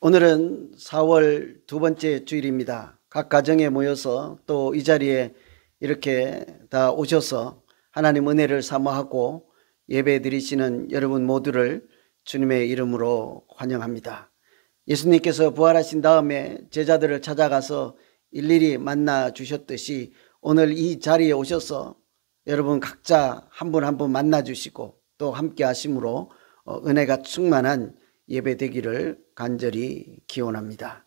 오늘은 4월 두 번째 주일입니다. 각 가정에 모여서 또 이 자리에 이렇게 다 오셔서 하나님 은혜를 사모하고 예배 드리시는 여러분 모두를 주님의 이름으로 환영합니다. 예수님께서 부활하신 다음에 제자들을 찾아가서 일일이 만나 주셨듯이 오늘 이 자리에 오셔서 여러분 각자 한 분 한 분 만나 주시고 또 함께 하심으로 은혜가 충만한 예배 되기를 간절히 기원합니다.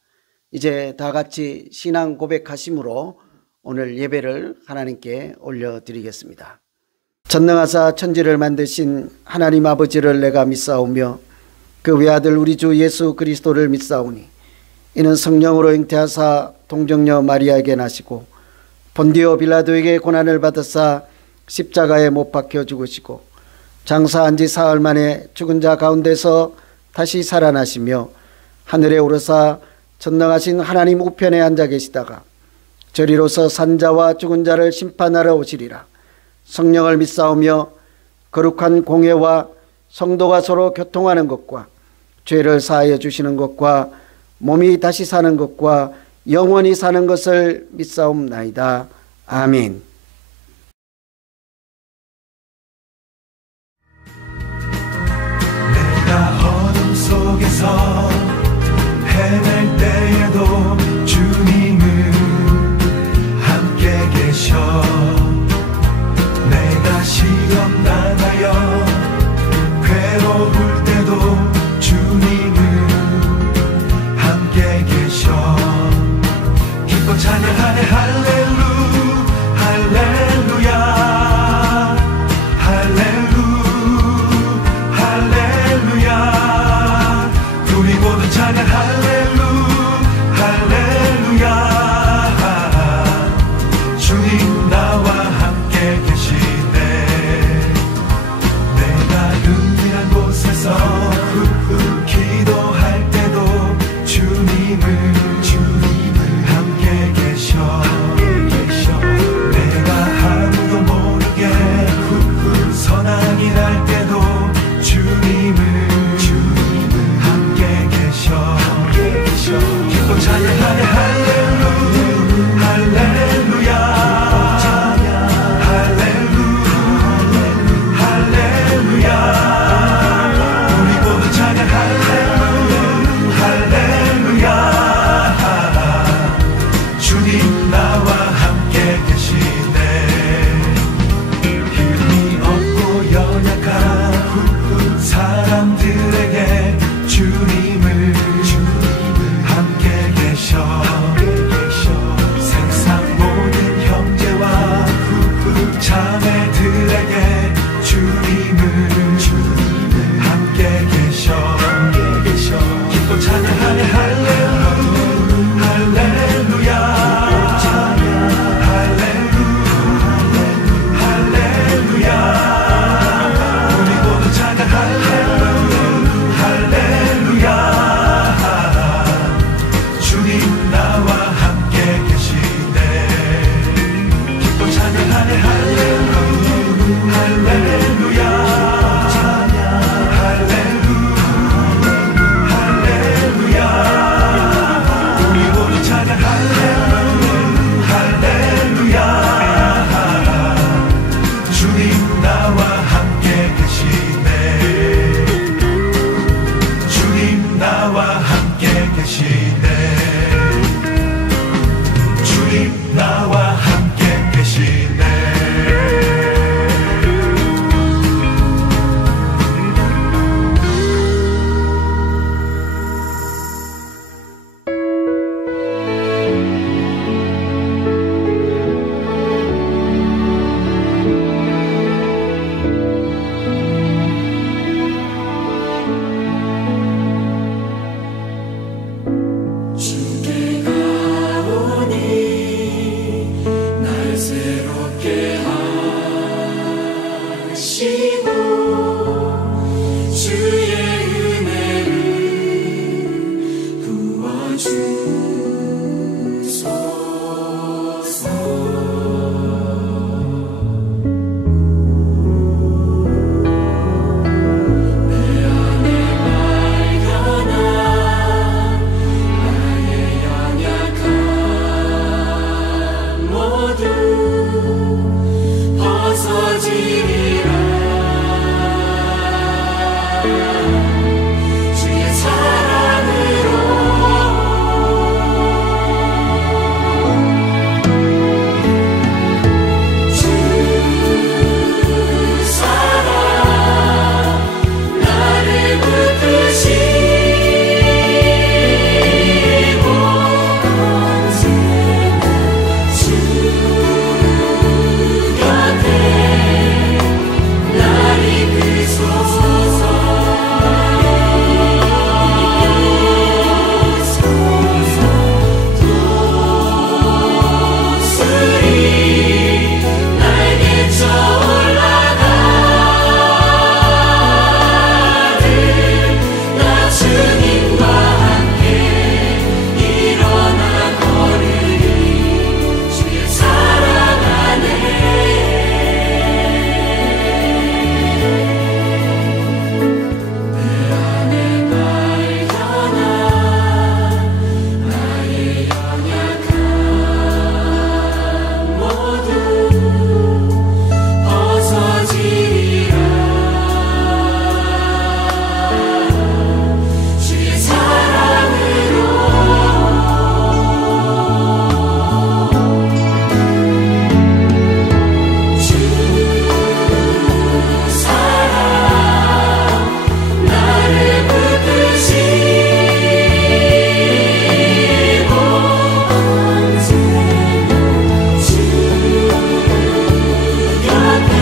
이제 다 같이 신앙 고백하심으로 오늘 예배를 하나님께 올려드리겠습니다. 전능하사 천지를 만드신 하나님 아버지를 내가 믿사오며 그 외아들 우리 주 예수 그리스도를 믿사오니 이는 성령으로 잉태하사 동정녀 마리아에게 나시고 본디오 빌라도에게 고난을 받으사 십자가에 못 박혀 죽으시고 장사한 지 사흘 만에 죽은 자 가운데서 다시 살아나시며 하늘에 오르사 전능하신 하나님 우편에 앉아 계시다가 저리로서 산자와 죽은 자를 심판하러 오시리라. 성령을 믿사오며 거룩한 공회와 성도가 서로 교통하는 것과 죄를 사하여 주시는 것과 몸이 다시 사는 것과 영원히 사는 것을 믿사옵나이다. 아멘. 속에서 헤맬 때에도 주님은 함께 계셔. 내가 시험 당하여 괴로울 때도 주님은 함께 계셔. 기뻐 찬양하네 할렐루 할렐루야 할렐루 할렐루야. 우리 할렐루야 할렐루야 우리 모두 찬양 할렐루야 주님 나와 함께 계시네 주님 나와 함께 계시네 주님 나와 함께 계시네 주께 가오니 날 새롭게 하시고 주의 은혜를 부어주소서 내 안에 발견한 나의 연약함 모두 벗어지리라 주의 사랑으로 주 사랑 나를 붙드시고 언제나 주 곁에 날 이끄소서 도술이 날개쳐 올라가듯 나 주님과 함께 일어나 걸으리 주의 사랑 안에 내 안에 발견한 나의 연약함 모두 벗어지리라 주의 사랑으로 주 사랑 나를 붙드시고 언제나 주 곁에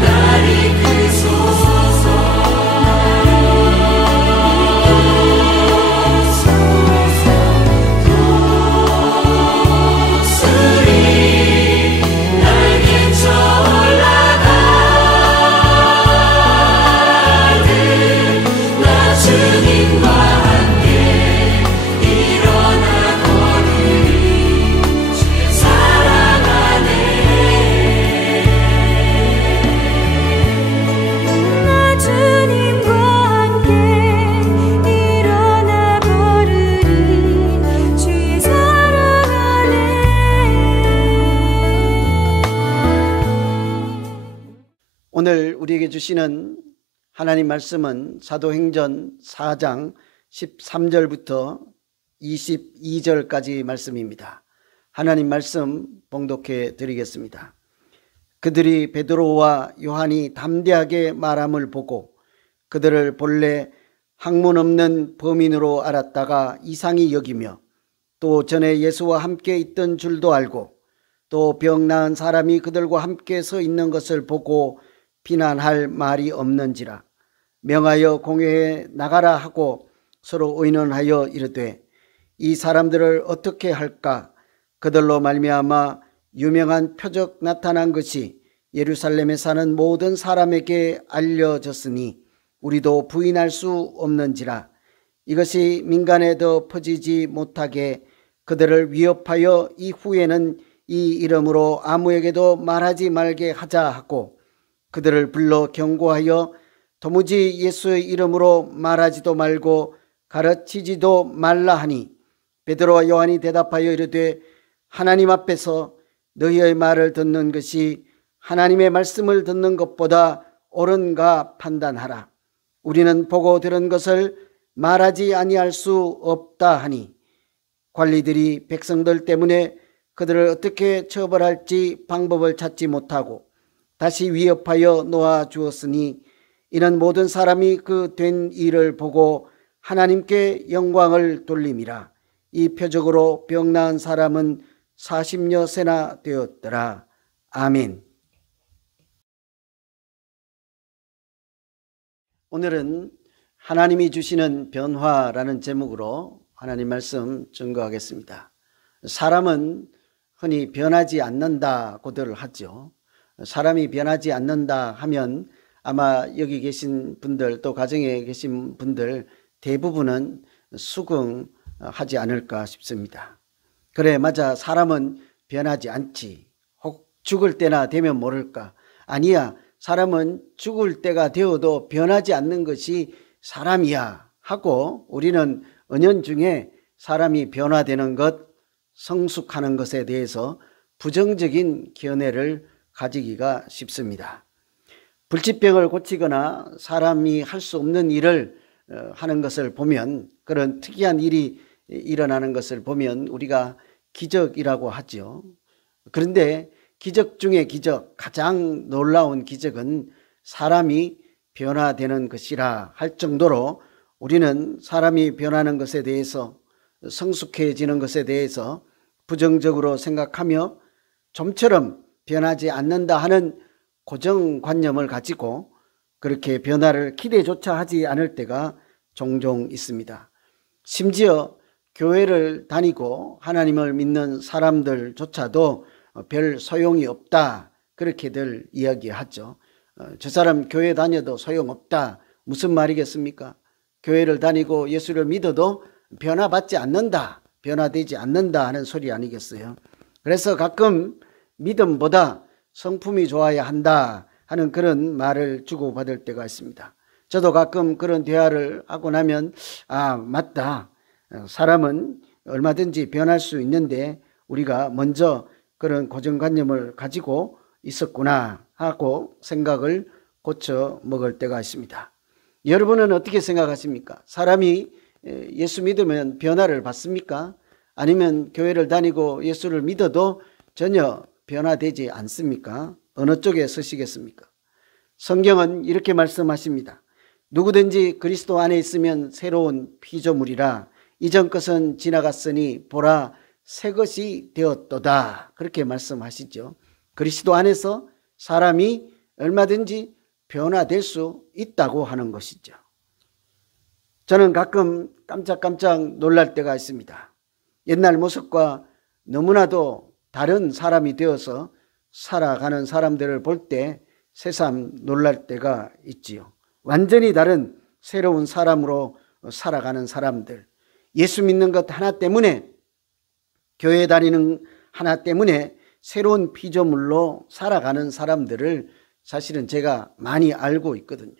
날 이끄소서 도술이 날개쳐 올라가듯 나 주님과 함께 일어나 걸으리 주의 사랑 안에 나 주님과 함께 일어나 걸으리 주의 사랑 안에 오늘 우리에게 주시는 하나님 말씀은 사도행전 4장 13절부터 22절까지 말씀입니다. 하나님 말씀 봉독해 드리겠습니다. 그들이 베드로와 요한이 담대하게 말함을 보고 그들을 본래 학문 없는 범인으로 알았다가 이상히 여기며 또 전에 예수와 함께 있던 줄도 알고 또 병 나은 사람이 그들과 함께 서 있는 것을 보고 비난할 말이 없는지라 명하여 공회에 나가라 하고 서로 의논하여 이르되 이 사람들을 어떻게 할까 그들로 말미암아 유명한 표적 나타난 것이 예루살렘에 사는 모든 사람에게 알려졌으니 우리도 부인할 수 없는지라 이것이 민간에 더 퍼지지 못하게 그들을 위협하여 이후에는 이 이름으로 아무에게도 말하지 말게 하자 하고 그들을 불러 경고하여 도무지 예수의 이름으로 말하지도 말고 가르치지도 말라 하니 베드로와 요한이 대답하여 이르되 하나님 앞에서 너희의 말을 듣는 것이 하나님의 말씀을 듣는 것보다 옳은가 판단하라. 우리는 보고 들은 것을 말하지 아니할 수 없다 하니 관리들이 백성들 때문에 그들을 어떻게 처벌할지 방법을 찾지 못하고 다시 위협하여 놓아 주었으니 이는 모든 사람이 그 된 일을 보고 하나님께 영광을 돌림이라. 이 표적으로 병 나은 사람은 40여 세나 되었더라. 아멘. 오늘은 하나님이 주시는 변화라는 제목으로 하나님 말씀 증거하겠습니다. 사람은 흔히 변하지 않는다고들 하죠. 사람이 변하지 않는다 하면 아마 여기 계신 분들 또 가정에 계신 분들 대부분은 수긍하지 않을까 싶습니다. 그래 맞아, 사람은 변하지 않지. 혹 죽을 때나 되면 모를까. 아니야, 사람은 죽을 때가 되어도 변하지 않는 것이 사람이야 하고 우리는 은연중에 사람이 변화되는 것, 성숙하는 것에 대해서 부정적인 견해를 가지기가 쉽습니다. 불치병을 고치거나 사람이 할 수 없는 일을 하는 것을 보면, 그런 특이한 일이 일어나는 것을 보면 우리가 기적이라고 하죠. 그런데 기적 중에 기적, 가장 놀라운 기적은 사람이 변화되는 것이라 할 정도로 우리는 사람이 변하는 것에 대해서, 성숙해지는 것에 대해서 부정적으로 생각하며 좀처럼 변하지 않는다 하는 고정관념을 가지고 그렇게 변화를 기대조차 하지 않을 때가 종종 있습니다. 심지어 교회를 다니고 하나님을 믿는 사람들조차도 별 소용이 없다, 그렇게들 이야기하죠. 저 사람 교회 다녀도 소용없다. 무슨 말이겠습니까? 교회를 다니고 예수를 믿어도 변화받지 않는다, 변화되지 않는다 하는 소리 아니겠어요? 그래서 가끔 믿음보다 성품이 좋아야 한다 하는 그런 말을 주고받을 때가 있습니다. 저도 가끔 그런 대화를 하고 나면 맞다, 사람은 얼마든지 변할 수 있는데 우리가 먼저 그런 고정관념을 가지고 있었구나 하고 생각을 고쳐 먹을 때가 있습니다. 여러분은 어떻게 생각하십니까? 사람이 예수 믿으면 변화를 받습니까? 아니면 교회를 다니고 예수를 믿어도 전혀 변화되지 않습니까? 어느 쪽에 서시겠습니까? 성경은 이렇게 말씀하십니다. 누구든지 그리스도 안에 있으면 새로운 피조물이라, 이전 것은 지나갔으니 보라 새 것이 되었도다, 그렇게 말씀하시죠. 그리스도 안에서 사람이 얼마든지 변화될 수 있다고 하는 것이죠. 저는 가끔 깜짝깜짝 놀랄 때가 있습니다. 옛날 모습과 너무나도 다른 사람이 되어서 살아가는 사람들을 볼 때 새삼 놀랄 때가 있지요. 완전히 다른 새로운 사람으로 살아가는 사람들, 예수 믿는 것 하나 때문에, 교회 다니는 하나 때문에 새로운 피조물로 살아가는 사람들을 사실은 제가 많이 알고 있거든요.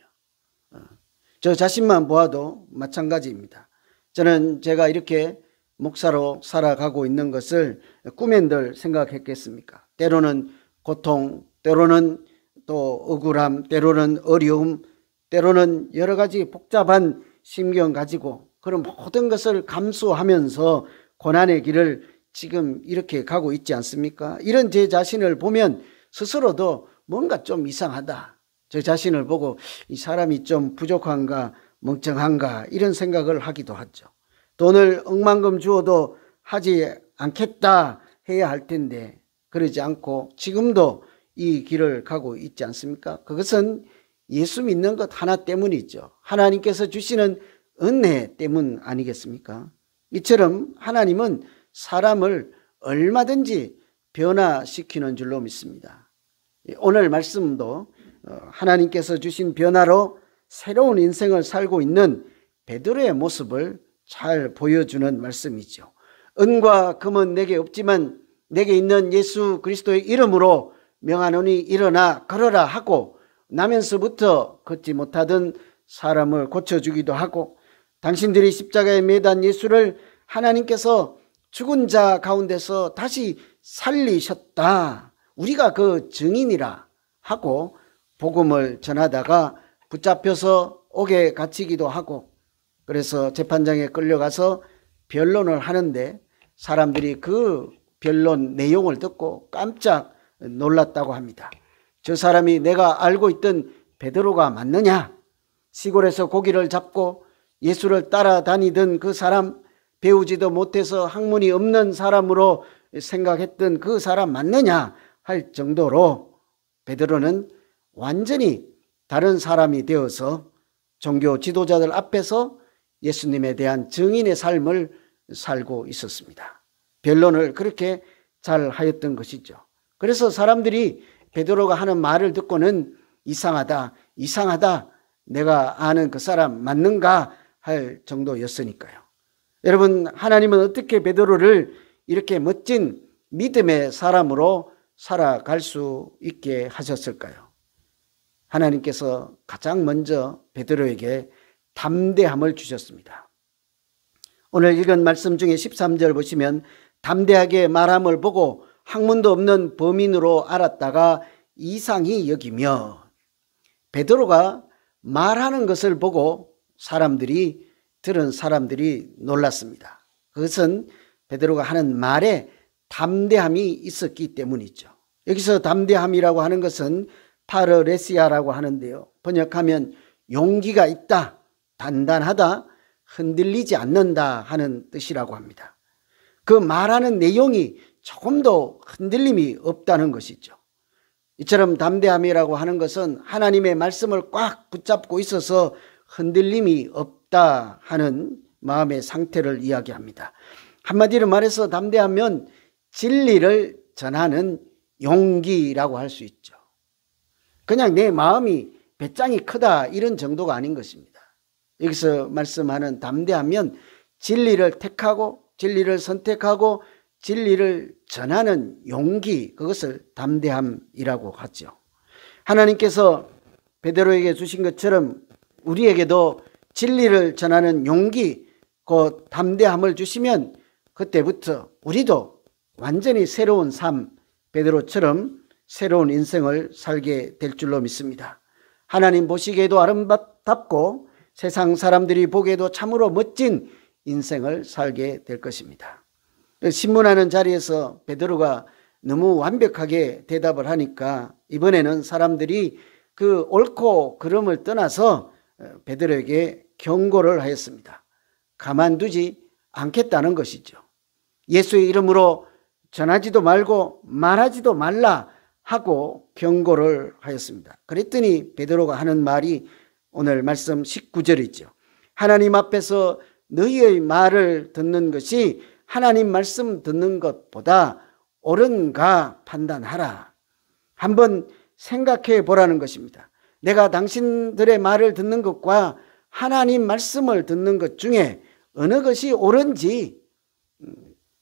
저 자신만 보아도 마찬가지입니다. 저는 제가 이렇게 목사로 살아가고 있는 것을 꿈엔들 생각했겠습니까? 때로는 고통, 때로는 또 억울함, 때로는 어려움, 때로는 여러 가지 복잡한 심경 가지고 그런 모든 것을 감수하면서 고난의 길을 지금 이렇게 가고 있지 않습니까? 이런 제 자신을 보면 스스로도 뭔가 좀 이상하다, 저 자신을 보고 이 사람이 좀 부족한가, 멍청한가, 이런 생각을 하기도 하죠. 돈을 억만금 주어도 하지 않겠다 해야 할 텐데 그러지 않고 지금도 이 길을 가고 있지 않습니까? 그것은 예수 믿는 것 하나 때문이죠. 하나님께서 주시는 은혜 때문 아니겠습니까? 이처럼 하나님은 사람을 얼마든지 변화시키는 줄로 믿습니다. 오늘 말씀도 하나님께서 주신 변화로 새로운 인생을 살고 있는 베드로의 모습을 잘 보여주는 말씀이죠. 은과 금은 내게 없지만 내게 있는 예수 그리스도의 이름으로 명하노니 일어나 걸어라 하고 나면서부터 걷지 못하던 사람을 고쳐주기도 하고, 당신들이 십자가에 매단 예수를 하나님께서 죽은 자 가운데서 다시 살리셨다, 우리가 그 증인이라 하고 복음을 전하다가 붙잡혀서 옥에 갇히기도 하고, 그래서 재판장에 끌려가서 변론을 하는데 사람들이 그 변론 내용을 듣고 깜짝 놀랐다고 합니다. 저 사람이 내가 알고 있던 베드로가 맞느냐? 시골에서 고기를 잡고 예수를 따라다니던 그 사람, 배우지도 못해서 학문이 없는 사람으로 생각했던 그 사람 맞느냐 할 정도로 베드로는 완전히 다른 사람이 되어서 종교 지도자들 앞에서 예수님에 대한 증인의 삶을 살고 있었습니다. 변론을 그렇게 잘 하였던 것이죠. 그래서 사람들이 베드로가 하는 말을 듣고는 이상하다, 이상하다, 내가 아는 그 사람 맞는가 할 정도였으니까요. 여러분, 하나님은 어떻게 베드로를 이렇게 멋진 믿음의 사람으로 살아갈 수 있게 하셨을까요? 하나님께서 가장 먼저 베드로에게 담대함을 주셨습니다. 오늘 읽은 말씀 중에 13절 보시면 담대하게 말함을 보고 학문도 없는 범인으로 알았다가 이상히 여기며, 베드로가 말하는 것을 보고 들은 사람들이 놀랐습니다. 그것은 베드로가 하는 말에 담대함이 있었기 때문이죠. 여기서 담대함이라고 하는 것은 파르레시아라고 하는데요, 번역하면 용기가 있다, 단단하다, 흔들리지 않는다 하는 뜻이라고 합니다. 그 말하는 내용이 조금도 흔들림이 없다는 것이죠. 이처럼 담대함이라고 하는 것은 하나님의 말씀을 꽉 붙잡고 있어서 흔들림이 없다 하는 마음의 상태를 이야기합니다. 한마디로 말해서 담대하면 진리를 전하는 용기라고 할 수 있죠. 그냥 내 마음이 배짱이 크다 이런 정도가 아닌 것입니다. 여기서 말씀하는 담대하면 진리를 택하고 진리를 선택하고 진리를 전하는 용기, 그것을 담대함이라고 하죠. 하나님께서 베드로에게 주신 것처럼 우리에게도 진리를 전하는 용기, 그 담대함을 주시면 그때부터 우리도 완전히 새로운 삶, 베드로처럼 새로운 인생을 살게 될 줄로 믿습니다. 하나님 보시기에도 아름답고 세상 사람들이 보기에도 참으로 멋진 인생을 살게 될 것입니다. 신문하는 자리에서 베드로가 너무 완벽하게 대답을 하니까 이번에는 사람들이 그 옳고 그름을 떠나서 베드로에게 경고를 하였습니다. 가만두지 않겠다는 것이죠. 예수의 이름으로 전하지도 말고 말하지도 말라 하고 경고를 하였습니다. 그랬더니 베드로가 하는 말이 오늘 말씀 19절이죠. 하나님 앞에서 너희의 말을 듣는 것이 하나님 말씀 듣는 것보다 옳은가 판단하라. 한번 생각해 보라는 것입니다. 내가 당신들의 말을 듣는 것과 하나님 말씀을 듣는 것 중에 어느 것이 옳은지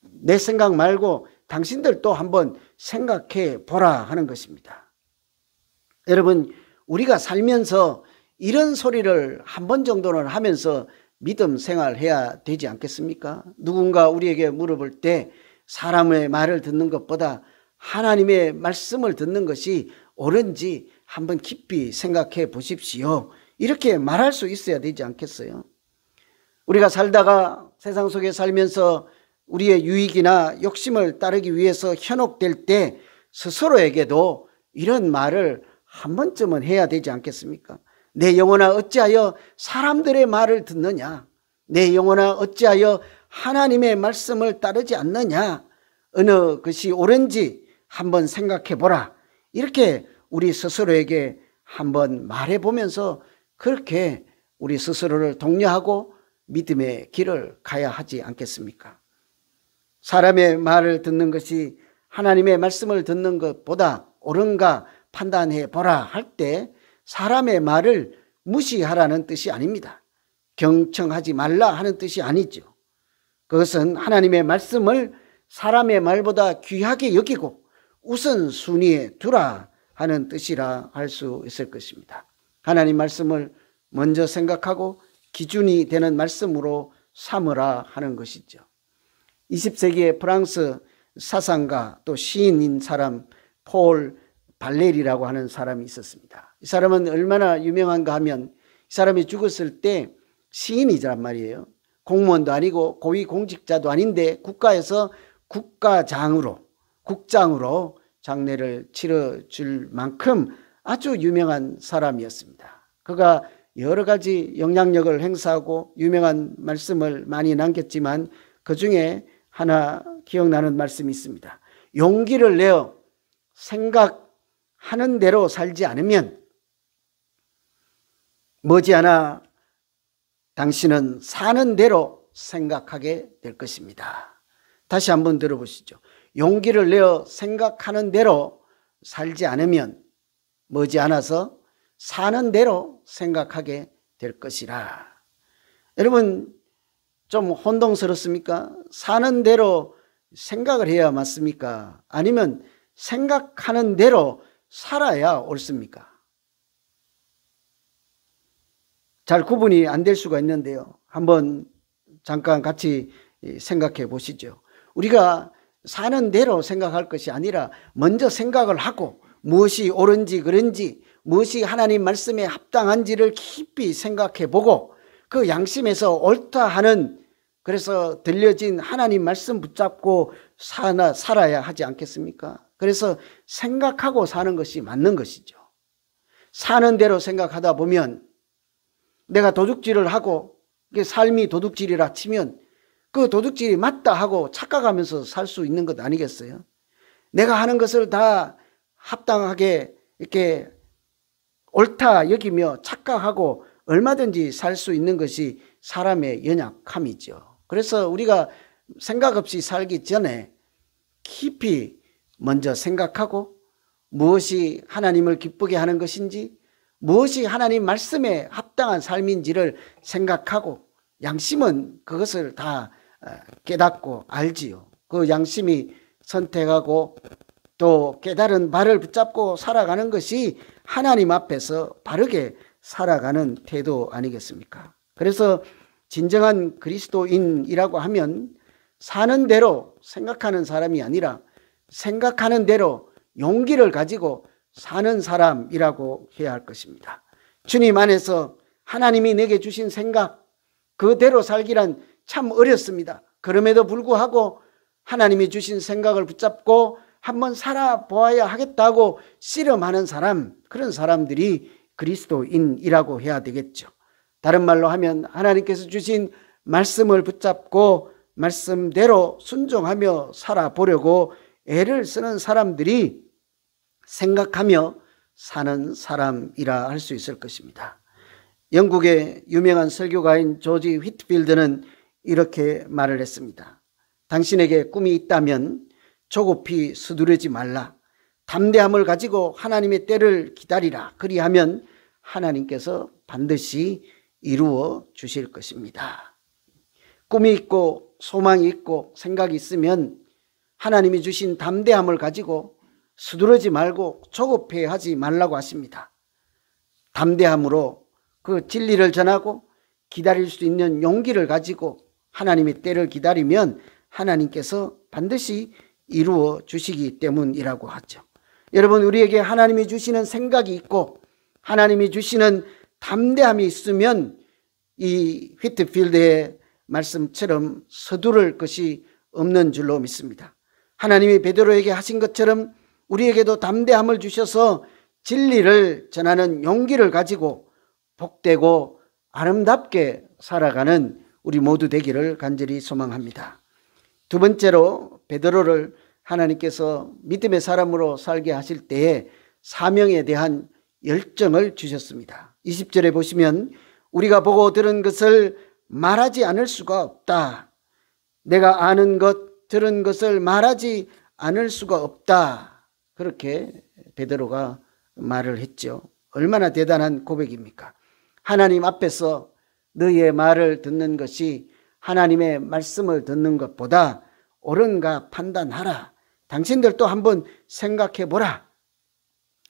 내 생각 말고 당신들도 한번 생각해 보라 하는 것입니다. 여러분, 우리가 살면서 이런 소리를 한 번 정도는 하면서 믿음 생활해야 되지 않겠습니까? 누군가 우리에게 물어볼 때 사람의 말을 듣는 것보다 하나님의 말씀을 듣는 것이 옳은지 한번 깊이 생각해 보십시오. 이렇게 말할 수 있어야 되지 않겠어요? 우리가 살다가 세상 속에 살면서 우리의 유익이나 욕심을 따르기 위해서 현혹될 때 스스로에게도 이런 말을 한 번쯤은 해야 되지 않겠습니까? 내 영혼아 어찌하여 사람들의 말을 듣느냐? 내 영혼아 어찌하여 하나님의 말씀을 따르지 않느냐? 어느 것이 옳은지 한번 생각해 보라. 이렇게 우리 스스로에게 한번 말해 보면서 그렇게 우리 스스로를 독려하고 믿음의 길을 가야 하지 않겠습니까? 사람의 말을 듣는 것이 하나님의 말씀을 듣는 것보다 옳은가 판단해 보라 할 때 사람의 말을 무시하라는 뜻이 아닙니다. 경청하지 말라 하는 뜻이 아니죠. 그것은 하나님의 말씀을 사람의 말보다 귀하게 여기고 우선순위에 두라 하는 뜻이라 할 수 있을 것입니다. 하나님 말씀을 먼저 생각하고 기준이 되는 말씀으로 삼으라 하는 것이죠. 20세기의 프랑스 사상가 또 시인인 사람 폴 발레리라고 하는 사람이 있었습니다. 이 사람은 얼마나 유명한가 하면 이 사람이 죽었을 때 시인이란 말이에요. 공무원도 아니고 고위 공직자도 아닌데 국가에서 국장으로 장례를 치러줄 만큼 아주 유명한 사람이었습니다. 그가 여러 가지 영향력을 행사하고 유명한 말씀을 많이 남겼지만 그 중에 하나 기억나는 말씀이 있습니다. 용기를 내어 생각하는 대로 살지 않으면 머지않아 당신은 사는 대로 생각하게 될 것입니다. 다시 한번 들어보시죠. 용기를 내어 생각하는 대로 살지 않으면 머지않아서 사는 대로 생각하게 될 것이라. 여러분 좀 혼동스럽습니까? 사는 대로 생각을 해야 맞습니까? 아니면 생각하는 대로 살아야 옳습니까? 잘 구분이 안 될 수가 있는데요. 한번 잠깐 같이 생각해 보시죠. 우리가 사는 대로 생각할 것이 아니라 먼저 생각을 하고 무엇이 옳은지 그른지 무엇이 하나님 말씀에 합당한지를 깊이 생각해 보고 그 양심에서 옳다 하는 그래서 들려진 하나님 말씀 붙잡고 살아야 하지 않겠습니까? 그래서 생각하고 사는 것이 맞는 것이죠. 사는 대로 생각하다 보면 내가 도둑질을 하고 삶이 도둑질이라 치면 그 도둑질이 맞다 하고 착각하면서 살 수 있는 것 아니겠어요? 내가 하는 것을 다 합당하게 이렇게 옳다 여기며 착각하고 얼마든지 살 수 있는 것이 사람의 연약함이죠. 그래서 우리가 생각 없이 살기 전에 깊이 먼저 생각하고 무엇이 하나님을 기쁘게 하는 것인지 무엇이 하나님 말씀에 합당한 삶인지를 생각하고 양심은 그것을 다 깨닫고 알지요. 그 양심이 선택하고 또 깨달은 바를 붙잡고 살아가는 것이 하나님 앞에서 바르게 살아가는 태도 아니겠습니까? 그래서 진정한 그리스도인이라고 하면 사는 대로 생각하는 사람이 아니라 생각하는 대로 용기를 가지고 사는 사람이라고 해야 할 것입니다. 주님 안에서 하나님이 내게 주신 생각 그대로 살기란 참 어렵습니다. 그럼에도 불구하고 하나님이 주신 생각을 붙잡고 한번 살아보아야 하겠다고 씨름하는 사람, 그런 사람들이 그리스도인이라고 해야 되겠죠. 다른 말로 하면 하나님께서 주신 말씀을 붙잡고 말씀대로 순종하며 살아보려고 애를 쓰는 사람들이 생각하며 사는 사람이라 할 수 있을 것입니다. 영국의 유명한 설교가인 조지 휘트필드는 이렇게 말을 했습니다. 당신에게 꿈이 있다면 조급히 서두르지 말라. 담대함을 가지고 하나님의 때를 기다리라. 그리하면 하나님께서 반드시 이루어 주실 것입니다. 꿈이 있고 소망이 있고 생각이 있으면 하나님이 주신 담대함을 가지고 서두르지 말고 조급해하지 말라고 하십니다. 담대함으로 그 진리를 전하고 기다릴 수 있는 용기를 가지고 하나님의 때를 기다리면 하나님께서 반드시 이루어 주시기 때문이라고 하죠. 여러분, 우리에게 하나님이 주시는 생각이 있고 하나님이 주시는 담대함이 있으면 이 휘트필드의 말씀처럼 서두를 것이 없는 줄로 믿습니다. 하나님이 베드로에게 하신 것처럼 우리에게도 담대함을 주셔서 진리를 전하는 용기를 가지고 복되고 아름답게 살아가는 우리 모두 되기를 간절히 소망합니다. 두 번째로 베드로를 하나님께서 믿음의 사람으로 살게 하실 때에 사명에 대한 열정을 주셨습니다. 20절에 보시면 우리가 보고 들은 것을 말하지 않을 수가 없다. 내가 아는 것, 들은 것을 말하지 않을 수가 없다. 그렇게 베드로가 말을 했죠. 얼마나 대단한 고백입니까? 하나님 앞에서 너희의 말을 듣는 것이 하나님의 말씀을 듣는 것보다 옳은가 판단하라. 당신들도 한번 생각해 보라.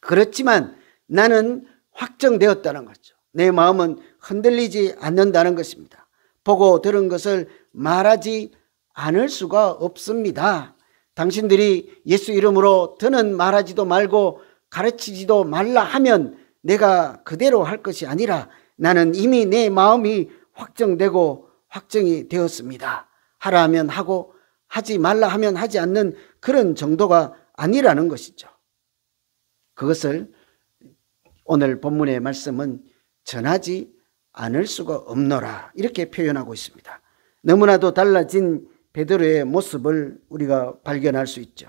그렇지만 나는 확정되었다는 거죠. 내 마음은 흔들리지 않는다는 것입니다. 보고 들은 것을 말하지 않을 수가 없습니다. 당신들이 예수 이름으로 더는 말하지도 말고 가르치지도 말라 하면 내가 그대로 할 것이 아니라 나는 이미 내 마음이 확정되고 확정이 되었습니다. 하라 하면 하고 하지 말라 하면 하지 않는 그런 정도가 아니라는 것이죠. 그것을 오늘 본문의 말씀은 전하지 않을 수가 없노라 이렇게 표현하고 있습니다. 너무나도 달라진 베드로의 모습을 우리가 발견할 수 있죠.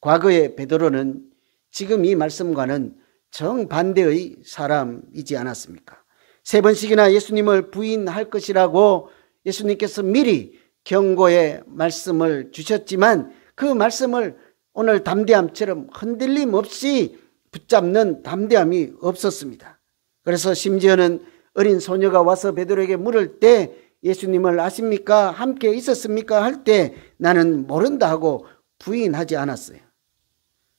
과거의 베드로는 지금 이 말씀과는 정반대의 사람이지 않았습니까? 3번씩이나 예수님을 부인할 것이라고 예수님께서 미리 경고의 말씀을 주셨지만 그 말씀을 오늘 담대함처럼 흔들림 없이 붙잡는 담대함이 없었습니다. 그래서 심지어는 어린 소녀가 와서 베드로에게 물을 때 예수님을 아십니까? 함께 있었습니까? 할 때 나는 모른다 하고 부인하지 않았어요.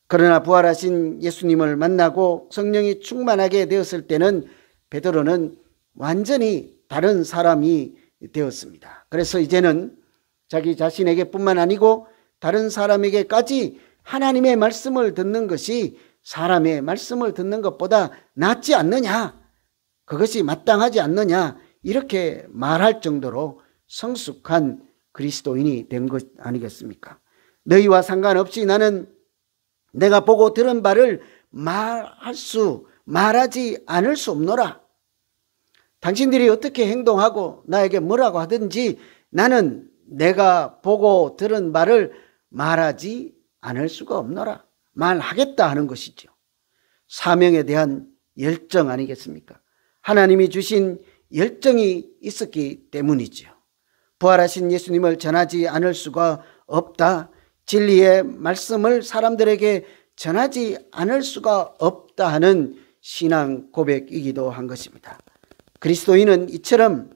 그러나 부활하신 예수님을 만나고 성령이 충만하게 되었을 때는 베드로는 완전히 다른 사람이 되었습니다. 그래서 이제는 자기 자신에게 뿐만 아니고 다른 사람에게까지 하나님의 말씀을 듣는 것이 사람의 말씀을 듣는 것보다 낫지 않느냐, 그것이 마땅하지 않느냐 이렇게 말할 정도로 성숙한 그리스도인이 된 것 아니겠습니까? 너희와 상관없이 나는 내가 보고 들은 바를 말하지 않을 수 없노라. 당신들이 어떻게 행동하고 나에게 뭐라고 하든지 나는 내가 보고 들은 바를 말하지 않을 수가 없노라. 말하겠다 하는 것이죠. 사명에 대한 열정 아니겠습니까? 하나님이 주신 열정이 있었기 때문이죠. 부활하신 예수님을 전하지 않을 수가 없다. 진리의 말씀을 사람들에게 전하지 않을 수가 없다 하는 신앙 고백이기도 한 것입니다. 그리스도인은 이처럼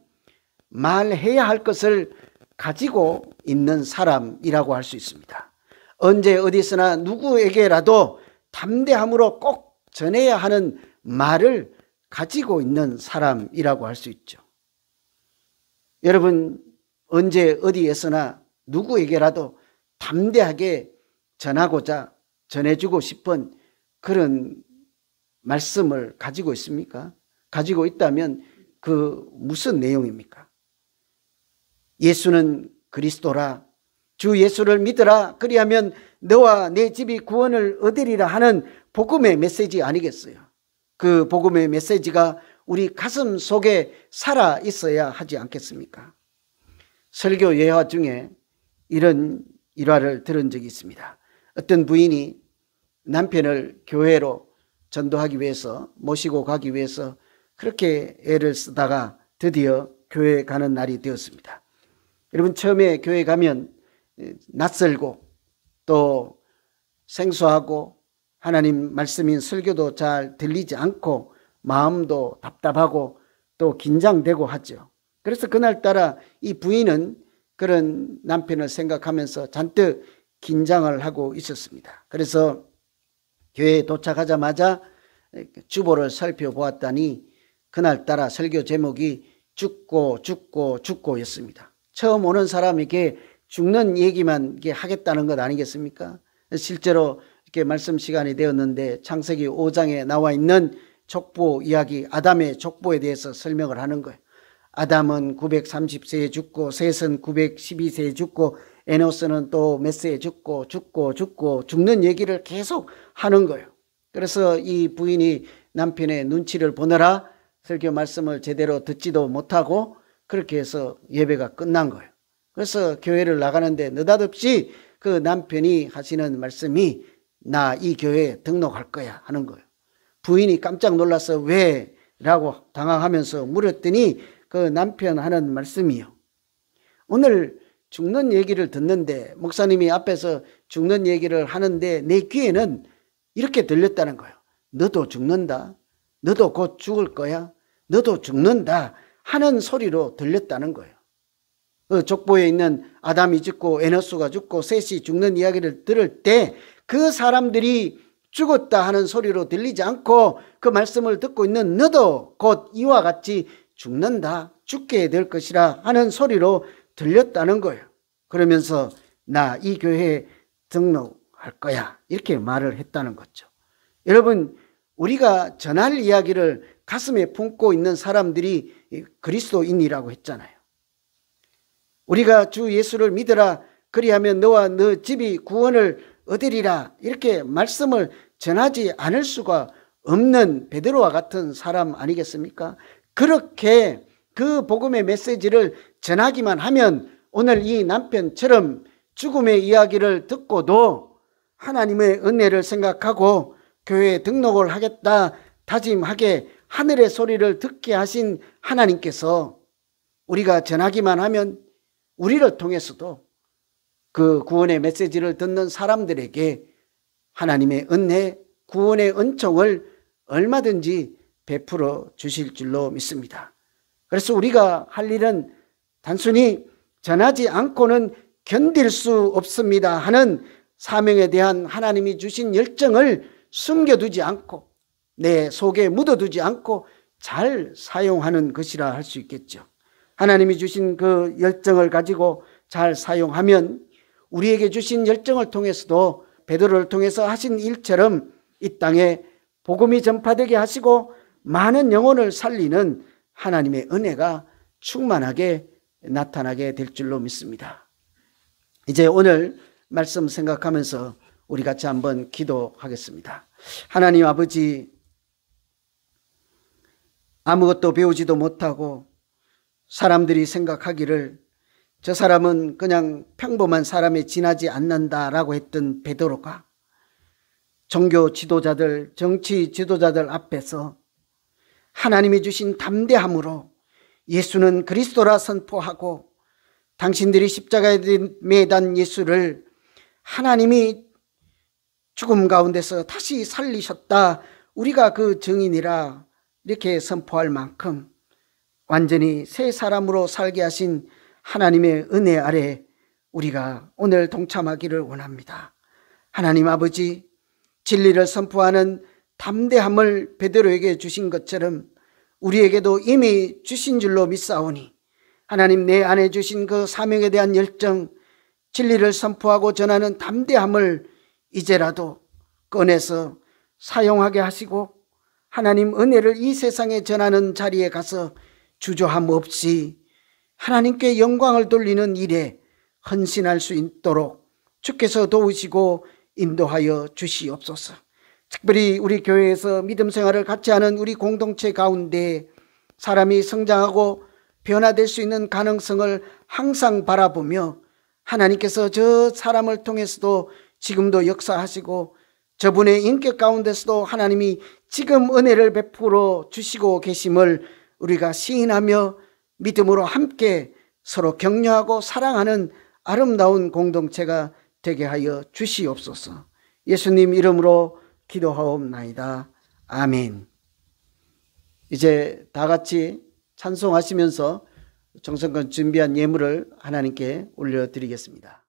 말해야 할 것을 가지고 있는 사람이라고 할 수 있습니다. 언제 어디서나 누구에게라도 담대함으로 꼭 전해야 하는 말을 가지고 있는 사람이라고 할 수 있죠. 여러분, 언제 어디에서나 누구에게라도 담대하게 전하고자 전해주고 싶은 그런 말씀을 가지고 있습니까? 가지고 있다면 그 무슨 내용입니까? 예수는 그리스도라, 주 예수를 믿으라, 그리하면 너와 내 집이 구원을 얻으리라 하는 복음의 메시지 아니겠어요? 그 복음의 메시지가 우리 가슴 속에 살아 있어야 하지 않겠습니까? 설교 예화 중에 이런 일화를 들은 적이 있습니다. 어떤 부인이 남편을 교회로 전도하기 위해서 모시고 가기 위해서 그렇게 애를 쓰다가 드디어 교회에 가는 날이 되었습니다. 여러분, 처음에 교회 가면 낯설고 또 생소하고 하나님 말씀인 설교도 잘 들리지 않고 마음도 답답하고 또 긴장되고 하죠. 그래서 그날따라 이 부인은 그런 남편을 생각하면서 잔뜩 긴장을 하고 있었습니다. 그래서 교회에 도착하자마자 주보를 살펴보았더니 그날따라 설교 제목이 죽고 죽고 죽고였습니다. 처음 오는 사람에게 죽는 얘기만 하겠다는 것 아니겠습니까? 실제로 이렇게 말씀 시간이 되었는데 창세기 5장에 나와 있는 족보 이야기, 아담의 족보에 대해서 설명을 하는 거예요. 아담은 930세에 죽고 셋은 912세에 죽고 에노스는 또 몇 세에 죽고 죽는 얘기를 계속 하는 거예요. 그래서 이 부인이 남편의 눈치를 보느라 설교 말씀을 제대로 듣지도 못하고 그렇게 해서 예배가 끝난 거예요. 그래서 교회를 나가는데 느닷없이 그 남편이 하시는 말씀이 나 이 교회에 등록할 거야 하는 거예요. 부인이 깜짝 놀라서 왜? 라고 당황하면서 물었더니 그 남편 하는 말씀이요. 오늘 죽는 얘기를 듣는데 목사님이 앞에서 죽는 얘기를 하는데 내 귀에는 이렇게 들렸다는 거예요. 너도 죽는다. 너도 곧 죽을 거야. 너도 죽는다 하는 소리로 들렸다는 거예요. 족보에 있는 아담이 죽고 에노스가 죽고 셋이 죽는 이야기를 들을 때 그 사람들이 죽었다 하는 소리로 들리지 않고 그 말씀을 듣고 있는 너도 곧 이와 같이 죽는다, 죽게 될 것이라 하는 소리로 들렸다는 거예요. 그러면서 나 이 교회에 등록할 거야, 이렇게 말을 했다는 거죠. 여러분, 우리가 전할 이야기를 가슴에 품고 있는 사람들이 그리스도인이라고 했잖아요. 우리가 주 예수를 믿으라, 그리하면 너와 너 집이 구원을 얻으리라, 이렇게 말씀을 전하지 않을 수가 없는 베드로와 같은 사람 아니겠습니까? 그렇게 그 복음의 메시지를 전하기만 하면 오늘 이 남편처럼 죽음의 이야기를 듣고도 하나님의 은혜를 생각하고 교회에 등록을 하겠다 다짐하게 하늘의 소리를 듣게 하신 하나님께서 우리가 전하기만 하면 우리를 통해서도 그 구원의 메시지를 듣는 사람들에게 하나님의 은혜, 구원의 은총을 얼마든지 베풀어 주실 줄로 믿습니다. 그래서 우리가 할 일은 단순히 전하지 않고는 견딜 수 없습니다 하는 사명에 대한 하나님이 주신 열정을 숨겨두지 않고 내 속에 묻어두지 않고 잘 사용하는 것이라 할 수 있겠죠. 하나님이 주신 그 열정을 가지고 잘 사용하면 우리에게 주신 열정을 통해서도 베드로를 통해서 하신 일처럼 이 땅에 복음이 전파되게 하시고 많은 영혼을 살리는 하나님의 은혜가 충만하게 나타나게 될 줄로 믿습니다. 이제 오늘 말씀 생각하면서 우리 같이 한번 기도하겠습니다. 하나님 아버지, 아무것도 배우지도 못하고 사람들이 생각하기를 저 사람은 그냥 평범한 사람에 지나지 않는다라고 했던 베드로가 종교 지도자들, 정치 지도자들 앞에서 하나님이 주신 담대함으로 예수는 그리스도라 선포하고 당신들이 십자가에 매단 예수를 하나님이 죽음 가운데서 다시 살리셨다, 우리가 그 증인이라 이렇게 선포할 만큼 완전히 새 사람으로 살게 하신 하나님의 은혜 아래 우리가 오늘 동참하기를 원합니다. 하나님 아버지, 진리를 선포하는 담대함을 베드로에게 주신 것처럼 우리에게도 이미 주신 줄로 믿사오니 하나님 내 안에 주신 그 사명에 대한 열정, 진리를 선포하고 전하는 담대함을 이제라도 꺼내서 사용하게 하시고 하나님 은혜를 이 세상에 전하는 자리에 가서 주저함 없이 하나님께 영광을 돌리는 일에 헌신할 수 있도록 주께서 도우시고 인도하여 주시옵소서. 특별히 우리 교회에서 믿음 생활을 같이 하는 우리 공동체 가운데 사람이 성장하고 변화될 수 있는 가능성을 항상 바라보며 하나님께서 저 사람을 통해서도 지금도 역사하시고 저분의 인격 가운데서도 하나님이 지금 은혜를 베풀어 주시고 계심을 우리가 시인하며 믿음으로 함께 서로 격려하고 사랑하는 아름다운 공동체가 되게 하여 주시옵소서. 예수님 이름으로 기도하옵나이다. 아멘. 이제 다 같이 찬송하시면서 정성껏 준비한 예물을 하나님께 올려드리겠습니다.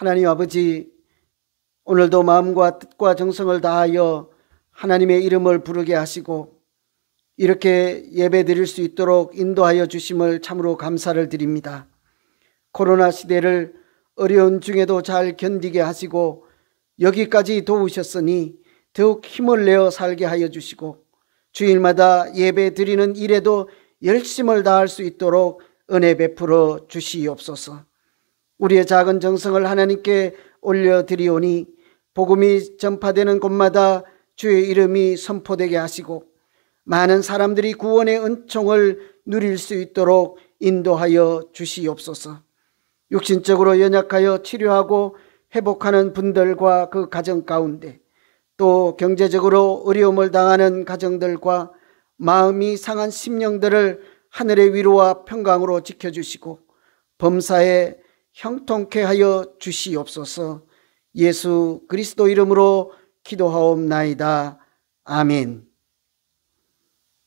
하나님 아버지, 오늘도 마음과 뜻과 정성을 다하여 하나님의 이름을 부르게 하시고 이렇게 예배 드릴 수 있도록 인도하여 주심을 참으로 감사를 드립니다. 코로나 시대를 어려운 중에도 잘 견디게 하시고 여기까지 도우셨으니 더욱 힘을 내어 살게 하여 주시고 주일마다 예배 드리는 일에도 열심을 다할 수 있도록 은혜 베풀어 주시옵소서. 우리의 작은 정성을 하나님께 올려드리오니 복음이 전파되는 곳마다 주의 이름이 선포되게 하시고 많은 사람들이 구원의 은총을 누릴 수 있도록 인도하여 주시옵소서. 육신적으로 연약하여 치료하고 회복하는 분들과 그 가정 가운데, 또 경제적으로 어려움을 당하는 가정들과 마음이 상한 심령들을 하늘의 위로와 평강으로 지켜주시고 범사에 형통케 하여 주시옵소서. 예수 그리스도 이름으로 기도하옵나이다. 아멘.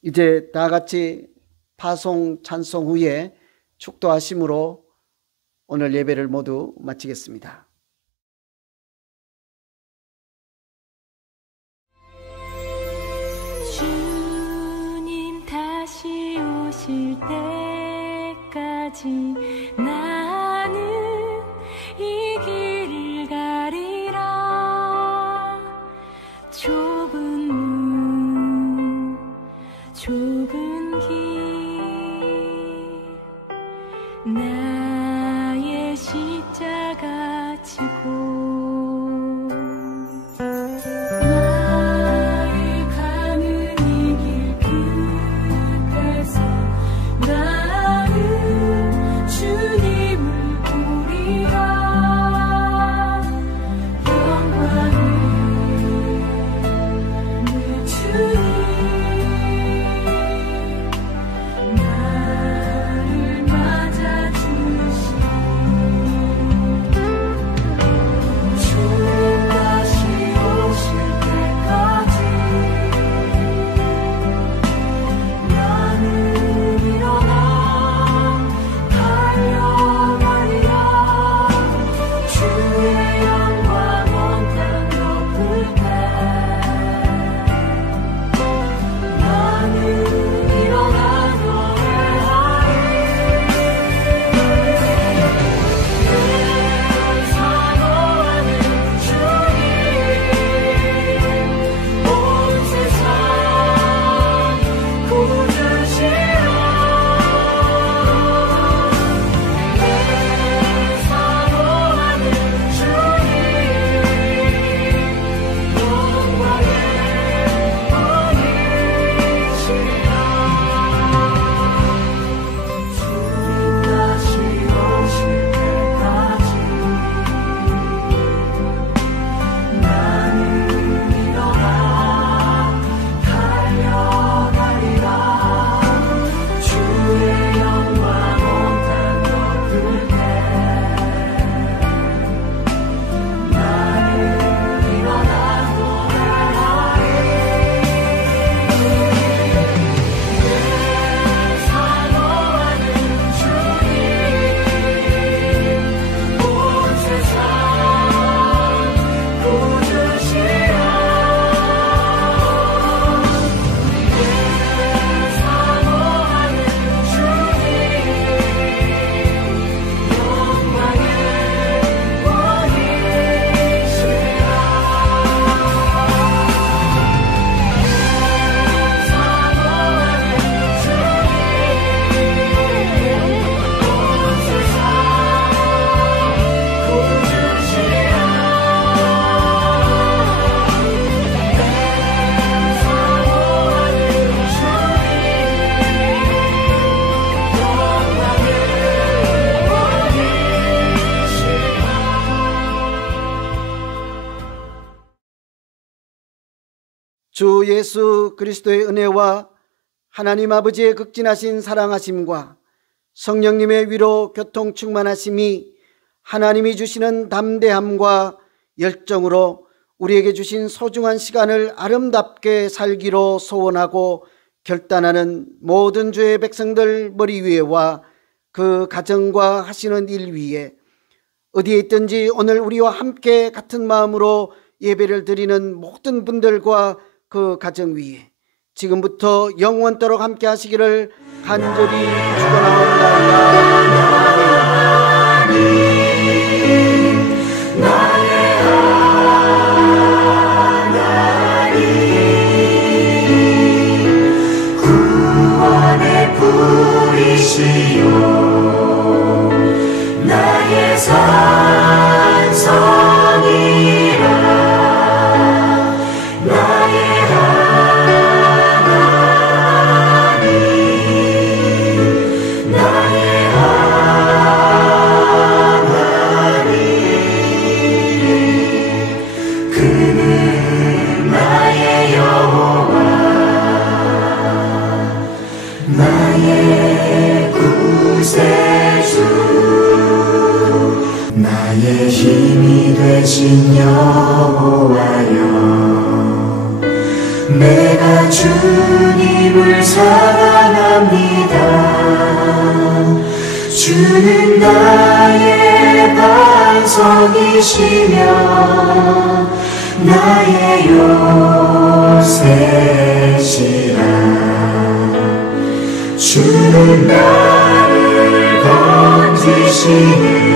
이제 다 같이 파송 찬송 후에 축도하심으로 오늘 예배를 모두 마치겠습니다. 주님 다시 오실 때까지 나는 이 길을 가리라. 좁은 문 좁은 길 나의 십자가 지고 나를 가는 이 길 끝에서 나는 주님을 보리라. 영광을 내 주님 나를 맞아주시오. 주님 다시 오실 때까지 나는 일어나 달려가리라. 주의 영광 온 땅 덮을 때 나는 일어나 노래하리. 늘 사모하는 주님 온 세상 구주시라. 늘 사모하는 주님 영광의 왕이시라. 주님 다시 오실 때까지 나는 일어나 달려가리라. 주의 영광 온 땅 덮을 때 나는 일어나 노래하리. 늘 사모하는 주님 온 세상 구주시라. 늘 사모하는 주님 영광의 왕이시라. 주 예수 그리스도의 은혜와 하나님 아버지의 극진하신 사랑하심과 성령님의 위로 교통 충만하심이 하나님이 주시는 담대함과 열정으로 우리에게 주신 소중한 시간을 아름답게 살기로 소원하고 결단하는 모든 주의 백성들 머리 위에와 그 가정과 하시는 일 위에 어디에 있든지 오늘 우리와 함께 같은 마음으로 예배를 드리는 모든 분들과 그 가정 위에 지금부터 영원토록 함께 하시기를 간절히 축원하옵나이다. 불이시요 나의 산성이라 나의 하나님 나의 하나님 그는 나의 여호와 나의 구세주 나의 힘이 되신 여호와여 내가 주님을 사랑합니다. 주는 나의 반석이시며 나의 요새시라 주는 나를 건지시는